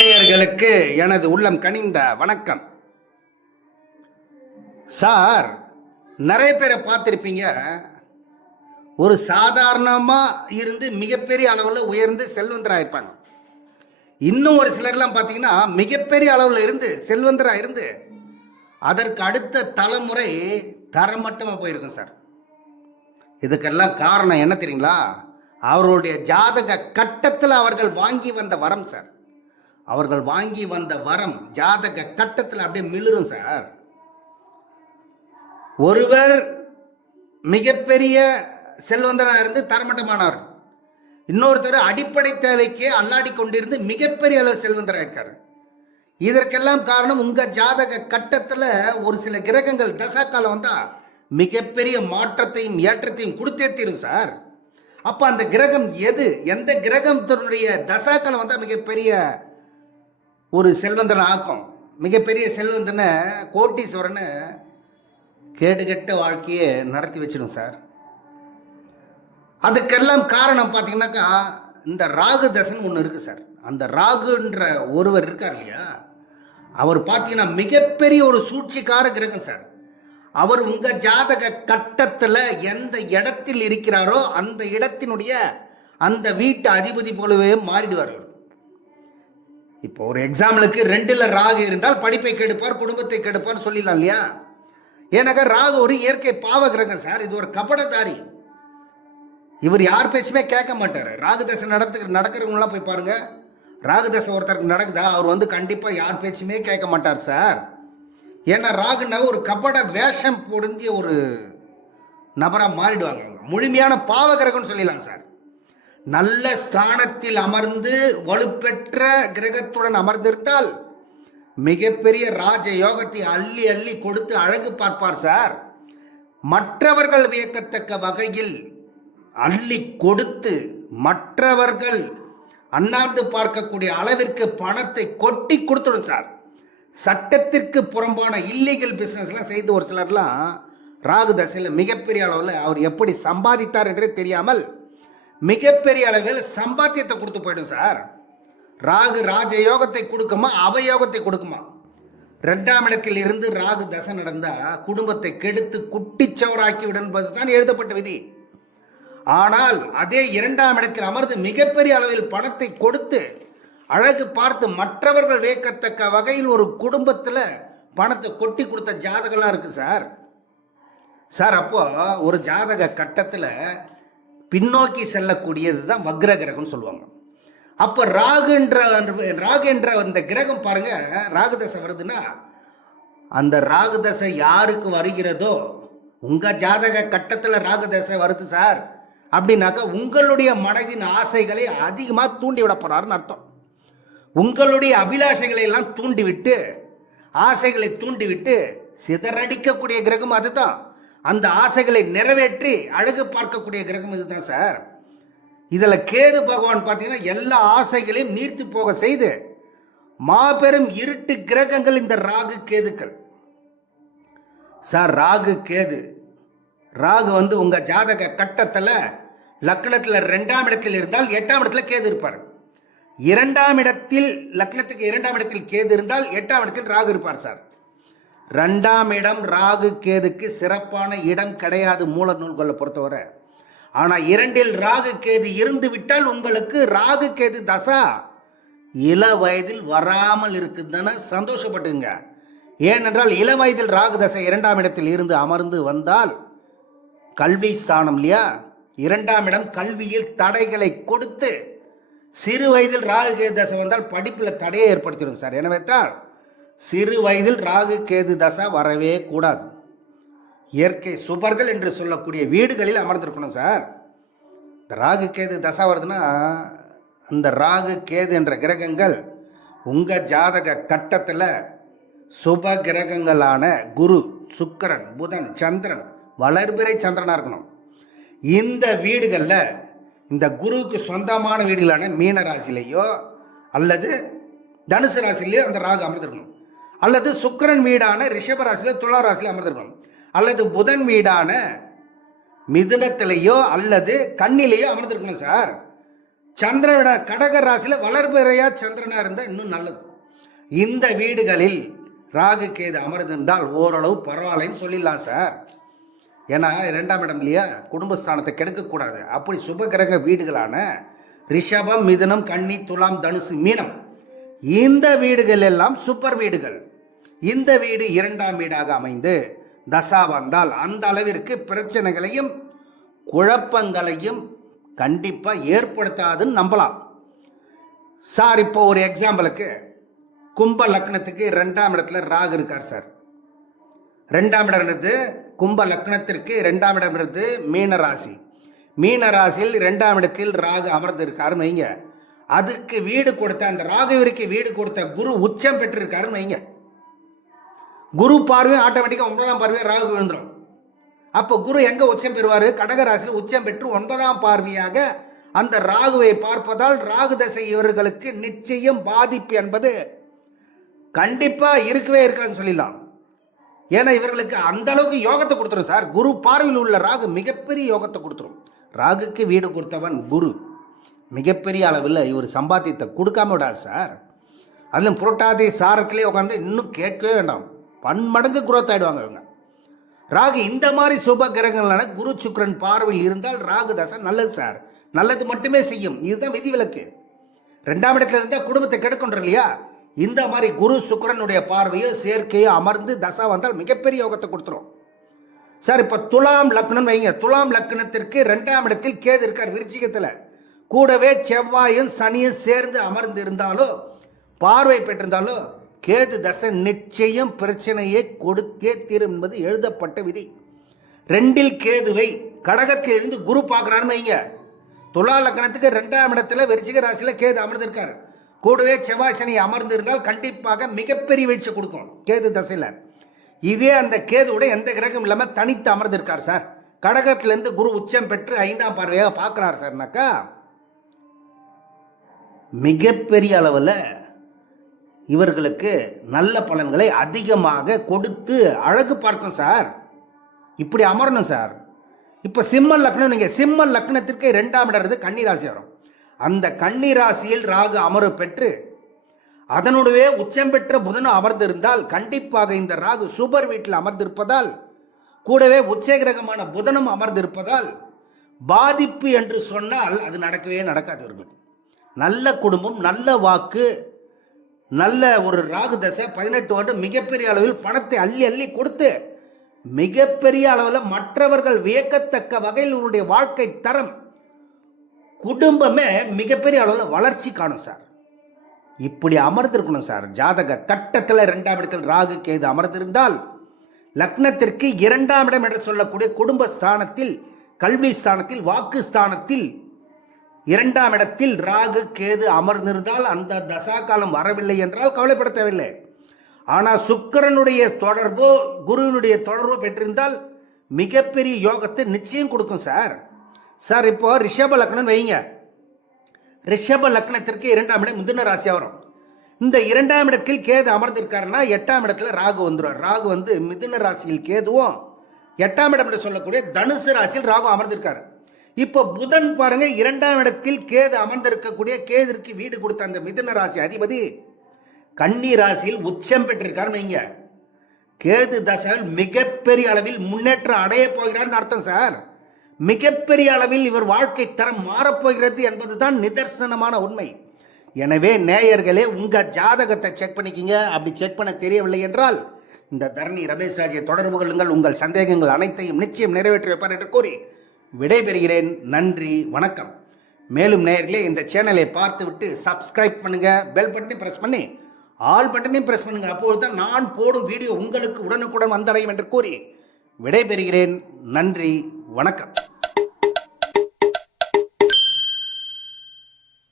நேயர்களுக்கு எனது உள்ளம் கனிந்த வணக்கம். சார், நிறைய பேரை பார்த்துருப்பீங்க. ஒரு சாதாரணமாக இருந்து மிகப்பெரிய அளவில் உயர்ந்து செல்வந்தராக இருப்பாங்க. இன்னும் ஒரு சிலர்லாம் பார்த்தீங்கன்னா மிகப்பெரிய அளவில் இருந்து செல்வந்தராக இருந்து அதற்கு அடுத்த தலைமுறை தரமட்டமாக போயிருக்கும் சார். இதுக்கெல்லாம் காரணம் என்ன தெரியுங்களா? அவர்களுடைய ஜாதக கட்டத்தில் அவர்கள் வாங்கி வந்த வரம் சார். அவர்கள் வாங்கி வந்த வரம் ஜாதக கட்டத்தில் அப்படியே மிளிரும் சார். ஒருவர் மிகப்பெரிய செல்வந்தராக இருந்து தரமட்டமானவர், இன்னொருத்தர் அடிப்படை தேவைக்கு அல்லாடி கொண்டிருந்து மிகப்பெரிய அளவு செல்வந்தராக இருக்காரு. இதற்கெல்லாம் காரணம் உங்க ஜாதக கட்டத்தில் ஒரு சில கிரகங்கள் தசாக்காலம் வந்தா மிகப்பெரிய மாற்றத்தையும் ஏற்றத்தையும் கொடுத்தே தீரும் சார். அப்போ அந்த கிரகம் எது, எந்த கிரகத்தினுடைய தசாக்காலம் வந்தால் மிகப்பெரிய ஒரு செல்வந்தனை ஆக்கும், மிகப்பெரிய செல்வந்தனை கோட்டீஸ்வரனை கேடுகட்ட வாழ்க்கையை நடத்தி வச்சிடும் சார். அதுக்கெல்லாம் காரணம் பார்த்தீங்கன்னாக்கா இந்த ராகு தசைன்னு ஒன்று இருக்குது சார். அந்த ராகுன்ற ஒருவர் இருக்கார் இல்லையா, அவர் பார்த்தீங்கன்னா மிகப்பெரிய ஒரு சூழ்ச்சிக்கார கிரகம் சார். அவர் உங்கள் ஜாதக கட்டத்தில் எந்த இடத்தில் இருக்கிறாரோ அந்த இடத்தினுடைய அந்த வீட்டு அதிபதி போலவே மாறிடுவார். இப்போ ஒரு எக்ஸாம்பிளுக்கு 2ல் ராகு இருந்தால் படிப்பை கெடுப்பார், குடும்பத்தை கெடுப்பார் சொல்லிடலாம் இல்லையா? ஏன்னாக்கா ராகு ஒரு இயற்கை பாவ கிரகம் சார். இது ஒரு கபடதாரி. இவர் யார் பேச்சுமே கேட்க மாட்டார். ராகு தசை நடக்கிறவங்களாம் போய் பாருங்க. ராகு தசை ஒருத்தருக்கு நடக்குதா, அவர் கண்டிப்பாக யார் பேச்சுமே கேட்க மாட்டார் சார். ஏன்னா ராகுன்னா ஒரு கபட வேஷம் பொருந்திய ஒரு நபராக மாறிடுவாங்க. முழுமையான பாவ கிரகம்னு சொல்லிடலாம் சார். நல்ல ஸ்தானத்தில் அமர்ந்து வலுப்பெற்ற கிரகத்துடன் அமர்ந்திருந்தால் மிகப்பெரிய ராஜ யோகத்தை அள்ளி அள்ளி கொடுத்து அழகு பார்ப்பார் சார். மற்றவர்கள் வியக்கத்தக்க வகையில் அள்ளி கொடுத்து மற்றவர்கள் அண்ணாந்து பார்க்கக்கூடிய அளவிற்கு பணத்தை கொட்டி கொடுத்துடும் சார். சட்டத்திற்கு புறம்பான இல்லீகல் பிஸ்னஸ்லாம் செய்து ஒரு சிலர்லாம் ராகு தசையில் மிகப்பெரிய அளவில் அவர் எப்படி சம்பாதித்தார் என்றே தெரியாமல் மிகப்பெரிய அளவில் சம்பாத்தியத்தை கொடுத்து போயிடும் சார். ராகு ராஜ யோகத்தை கொடுக்குமா, அவயோகத்தை கொடுக்குமா? 2ஆம் இடத்தில் இருந்து ராகு தசை நடந்தால் குடும்பத்தை கெடுத்து குட்டிச்சவராக்கி விடும் என்பது தான் எழுதப்பட்ட விதி. ஆனால் அதே 2ஆம் இடத்தில் அமர்ந்து மிகப்பெரிய அளவில் பணத்தை கொடுத்து அழகு பார்த்து மற்றவர்கள் வியக்கத்தக்க வகையில் ஒரு குடும்பத்தில் பணத்தை கொட்டி கொடுத்த ஜாதகம்லாம் இருக்குது சார். சார், அப்போ ஒரு ஜாதக கட்டத்தில் பின்னோக்கி செல்லக்கூடியது தான் வக்ர கிரகம்னு சொல்லுவாங்க. அப்போ ராகு என்ற அந்த கிரகம் பாருங்க, ராகு தசை வருதுன்னா அந்த ராகு தசை யாருக்கு வருகிறதோ, உங்க ஜாதக கட்டத்தில் ராகு தசை வருது சார் அப்படின்னாக்கா உங்களுடைய மனதின் ஆசைகளை அதிகமாக தூண்டி விட போறாருன்னு அர்த்தம். உங்களுடைய அபிலாஷைகளை எல்லாம் தூண்டிவிட்டு, ஆசைகளை தூண்டிவிட்டு சிதறடிக்கக்கூடிய கிரகம் அதுதான். அந்த ஆசைகளை நிறைவேற்றி அழகு பார்க்கக்கூடிய கிரகம் இதுதான் சார். இதில் கேது பகவான் பார்த்தீங்கன்னா எல்லா ஆசைகளையும் நீர்த்து போக செய்து மாபெரும் இருட்டு கிரகங்கள் இந்த ராகு கேதுக்கள் சார். ராகு கேது, ராகு உங்கள் ஜாதக கட்டத்தில் லக்னத்தில் 2ஆம் இடத்தில் இருந்தால் 8ஆம் இடத்துல கேது இருப்பார். 2ஆம் இடத்தில் லக்னத்துக்கு 2ஆம் இடத்தில் கேது இருந்தால் 8ஆம் இடத்தில் ராகு இருப்பார் சார். 2ஆம் இடம் ராகு கேதுக்கு சிறப்பான இடம் கிடையாது மூல நூல்களை பொறுத்தவரை. ஆனால் 2ல் ராகு கேது இருந்து விட்டால் உங்களுக்கு ராகு கேது தசா இள வயதில் வராமல் இருக்குதுன்னு சந்தோஷப்பட்டுங்க. ஏனென்றால் இள வயதில் ராகு தசை 2ஆம் இடத்தில் இருந்து அமர்ந்து வந்தால் கல்வி ஸ்தானம் இல்லையா, 2ஆம் இடம் கல்வியில் தடைகளை கொடுத்து சிறு வயதில் ராகு கேது தசை வந்தால் படிப்பில் தடையை ஏற்படுத்திடும் சார். எனவே தான் சிறு வயதில் ராகு கேது தசை வரவே கூடாது. இயற்கை சுபர்கள் என்று சொல்லக்கூடிய வீடுகளில் அமர்ந்திருக்கணும் சார். இந்த ராகு கேது தசை வருதுன்னா அந்த ராகு கேது என்ற கிரகங்கள் உங்கள் ஜாதக கட்டத்தில் சுப கிரகங்களான குரு, சுக்கிரன், புதன், சந்திரன், வளர்பிறை சந்திரனாக இருக்கணும். இந்த வீடுகளில் இந்த குருவுக்கு சொந்தமான வீடுகளான மீன ராசிலேயோ அல்லது தனுசு ராசிலேயோ அந்த ராகு அமர்ந்திருக்கணும். அல்லது சுக்கிரன் வீடான ரிஷப ராசியிலோ துலா ராசியிலோ அமர்ந்திருக்கணும். அல்லது புதன் வீடான மிதுனத்திலேயோ அல்லது கண்ணிலேயோ அமர்ந்திருக்கணும் சார். சந்திரனோட கடக ராசியில் வளர்பிறையா சந்திரனா இருந்தால் இன்னும் நல்லது. இந்த வீடுகளில் ராகு கேது அமர்ந்திருந்தால் ஓரளவு பரவாயில்லைன்னு சொல்லிடலாம் சார். ஏன்னா 2ஆம் இடம் இல்லையா, குடும்பஸ்தானத்தை கெடுக்கக்கூடாது. அப்படி சுபகிரக வீடுகளான ரிஷபம், மிதுனம், கன்னி, துலாம், தனுசு, மீனம், இந்த வீடுகள் எல்லாம் சூப்பர் வீடுகள். இந்த வீடு 2ஆம் வீடாக அமைந்து தசா வந்தால் அந்த அளவிற்கு பிரச்சனைகளையும் குழப்பங்களையும் கண்டிப்பாக ஏற்படுத்தாதுன்னு நம்பலாம் சார். இப்போ ஒரு எக்ஸாம்பிளுக்கு கும்ப லக்னத்துக்கு 2ஆம் இடத்துல ராகு இருக்கார் சார். 2ஆம் இடம்ன்றது கும்ப லக்னத்திற்கு 2ஆம் இடம்ன்றது மீன ராசி. மீன ராசியில் 2ஆம் இடத்தில் ராகு அமர்ந்து இருக்காருன்னு வைங்க. அதுக்கு வீடு கொடுத்த அந்த ராகுவிற்கு வீடு கொடுத்த குரு உச்சம் பெற்றிருக்காருன்னு வைங்க. குரு பார்வையும் ஆட்டோமேட்டிக்காக 9ஆம் பார்வையாக ராகு விழுந்துடும். அப்போ குரு எங்கே உச்சம் பெறுவார்? கடகராசியில் உச்சம் பெற்று 9ஆம் பார்வையாக அந்த ராகுவை பார்ப்பதால் ராகு தசை இவர்களுக்கு நிச்சயம் பாதிப்பு என்பது கண்டிப்பாக இருக்கவே இருக்காதுன்னு சொல்லிடலாம். ஏன்னா இவர்களுக்கு அந்த அளவுக்கு யோகத்தை கொடுத்துரும் சார். குரு பார்வையில் உள்ள ராகு மிகப்பெரிய யோகத்தை கொடுத்துரும். ராகுக்கு வீடு கொடுத்தவன் குரு. மிகப்பெரிய அளவில் இவர் சம்பாத்தியத்தை கொடுக்காம விடாது சார். அதிலும் புரட்டாதி சாரத்திலே உட்காந்து இன்னும் கேட்கவே வேண்டாம், பன்மடங்கு குரோத் ஆகிடுவாங்க இவங்க. ராகு இந்த மாதிரி சுப கிரகங்களான குரு சுக்கிரன் பார்வையில் இருந்தால் ராகு தசை நல்லது சார், நல்லது மட்டுமே செய்யும். இதுதான் விதிவிலக்கு. 2ஆம் இடத்துல இருந்தால் குடும்பத்தை கெடுக்கின்றோம் இல்லையா, இந்த மாதிரி குரு சுக்கிரனுடைய பார்வையோ சேர்க்கையோ அமர்ந்து தசா வந்தால் மிகப்பெரிய யோகத்தை கொடுத்துரும் சார். இப்போ துலாம் லக்னம் வைங்க. துலாம் லக்னத்திற்கு 2ஆம் இடத்தில் கேது இருக்கார் விருச்சிகத்தில். கூடவே செவ்வாயும் சனியும் சேர்ந்து அமர்ந்து இருந்தாலோ பார்வை பெற்றிருந்தாலோ கேது தசை நிச்சயம் பிரச்சனையை கொடுத்தே தீரும் என்பது எழுதப்பட்ட விதி. 2இல் கேதுவை கடகத்தில் இருந்து குரு பார்க்குறாருன்னு வைங்க. துலா லக்னத்துக்கு 2ஆம் இடத்துல விருச்சிக ராசியில் கேது அமர்ந்திருக்கார். கூடவே செவ்வாய் சனி அமர்ந்து இருந்தால் கண்டிப்பாக மிகப்பெரிய வீழ்ச்சி கொடுக்கும் கேது தசையில். இதே அந்த கேதுவோட எந்த கிரகம் இல்லாமல் தனித்து அமர்ந்திருக்கார் சார். கடகத்திலேருந்து குரு உச்சம் பெற்று 5ஆம் பார்வையாக பார்க்குறார் சார்னாக்கா மிகப்பெரிய அளவில் இவர்களுக்கு நல்ல பலன்களை அதிகமாக கொடுத்து அழகு பார்க்கும் சார். இப்படி அமரணும் சார். இப்போ சிம்ம லக்னம், நீங்கள் சிம்ம லக்னத்திற்கு 2ஆம் இடம் கன்னி ராசி வரும். அந்த கன்னி ராசியில் ராகு அமர்வு பெற்று அதனுடைய உச்சம் பெற்ற புதனும் அமர்ந்திருந்தால் கண்டிப்பாக இந்த ராகு சூப்பர் வீட்டில் அமர்ந்திருப்பதால் கூடவே உச்ச கிரகமான புதனும் அமர்ந்திருப்பதால் பாதிப்பு என்று சொன்னால் அது நடக்கவே நடக்காது. இவர்களுக்கு நல்ல குடும்பம், நல்ல வாக்கு, நல்ல ஒரு ராகு தசை 18 வருடம் மிகப்பெரிய அளவில் பணத்தை அள்ளி அள்ளி கொடுத்து மிகப்பெரிய அளவில் மற்றவர்கள் வியக்கத்தக்க வகையில் இவருடைய வாழ்க்கை தரம், குடும்பமே மிகப்பெரிய அளவில் வளர்ச்சி காணும் சார். இப்படி அமர்ந்திருக்கணும் சார். ஜாதக கட்டத்தில் 2ஆம் இடத்தில் ராகு கேது அமர்ந்திருந்தால் லக்னத்திற்கு 2ஆம் இடம் என்று சொல்லக்கூடிய குடும்ப ஸ்தானத்தில், கல்வி ஸ்தானத்தில், வாக்கு ஸ்தானத்தில் 2ஆம் இடத்தில் ராகு கேது அமர்ந்திருந்தால் அந்த தசா காலம் வரவில்லை என்றால் கவலைப்பட தேவையில்லை. ஆனால் சுக்கிரனுடைய தொடர்போ குருவினுடைய தொடர்போ பெற்றிருந்தால் மிகப்பெரிய யோகத்தை நிச்சயம் கொடுக்கும் சார். சார் இப்போ ரிஷப லக்னம் வைங்க. ரிஷப லக்னத்திற்கு 2ஆம் இடம் மிதுன ராசியாக வரும். இந்த 2ஆம் இடத்தில் கேது அமர்ந்திருக்காருன்னா 8ஆம் இடத்துல ராகு வந்துடுவார். ராகு வந்து மிதுன ராசியில் கேதுவும் 8ஆம் இடம் என்று சொல்லக்கூடிய தனுசு ராசியில் ராகு அமர்ந்திருக்காரு. இப்போ புதன் பாருங்க, 2ஆம் இடத்தில் கேது அமர்ந்திருக்கக்கூடிய கேதுக்கு வீடு கொடுத்த அந்த மிதுன ராசி அதிபதி கன்னி ராசியில் உச்சம் பெற்றிருக்காரு வைங்க. கேது தசையில் மிகப்பெரிய அளவில் முன்னேற்றம் அடைய போகிறான்னு அர்த்தம் சார். மிகப்பெரிய அளவில் இவர் வாழ்க்கை தரம் மாறப்போகிறது என்பதுதான் நிதர்சனமான உண்மை. எனவே நேயர்களே, உங்கள் ஜாதகத்தை செக் பண்ணிக்கிங்க. அப்படி செக் பண்ண தெரியவில்லை என்றால் இந்த தரணி ரமேஷ் ராஜை தொடர்பு கொள்ளுங்கள். உங்கள் சந்தேகங்கள் அனைத்தையும் நிச்சயம் நிறைவேற்றி வைப்பார் என்று கூறி விடைபெறுகிறேன். நன்றி, வணக்கம். மேலும் நேயர்களே, இந்த சேனலை பார்த்துவிட்டு சப்ஸ்கிரைப் பண்ணுங்கள், பெல் பட்டனையும் ப்ரெஸ் பண்ணி ஆல் பட்டனையும் ப்ரெஸ் பண்ணுங்கள். அப்போது தான் நான் போடும் வீடியோ உங்களுக்கு உடனுக்குடன் வந்தடையும் என்று கூறி விடைபெறுகிறேன். நன்றி, வணக்கம்.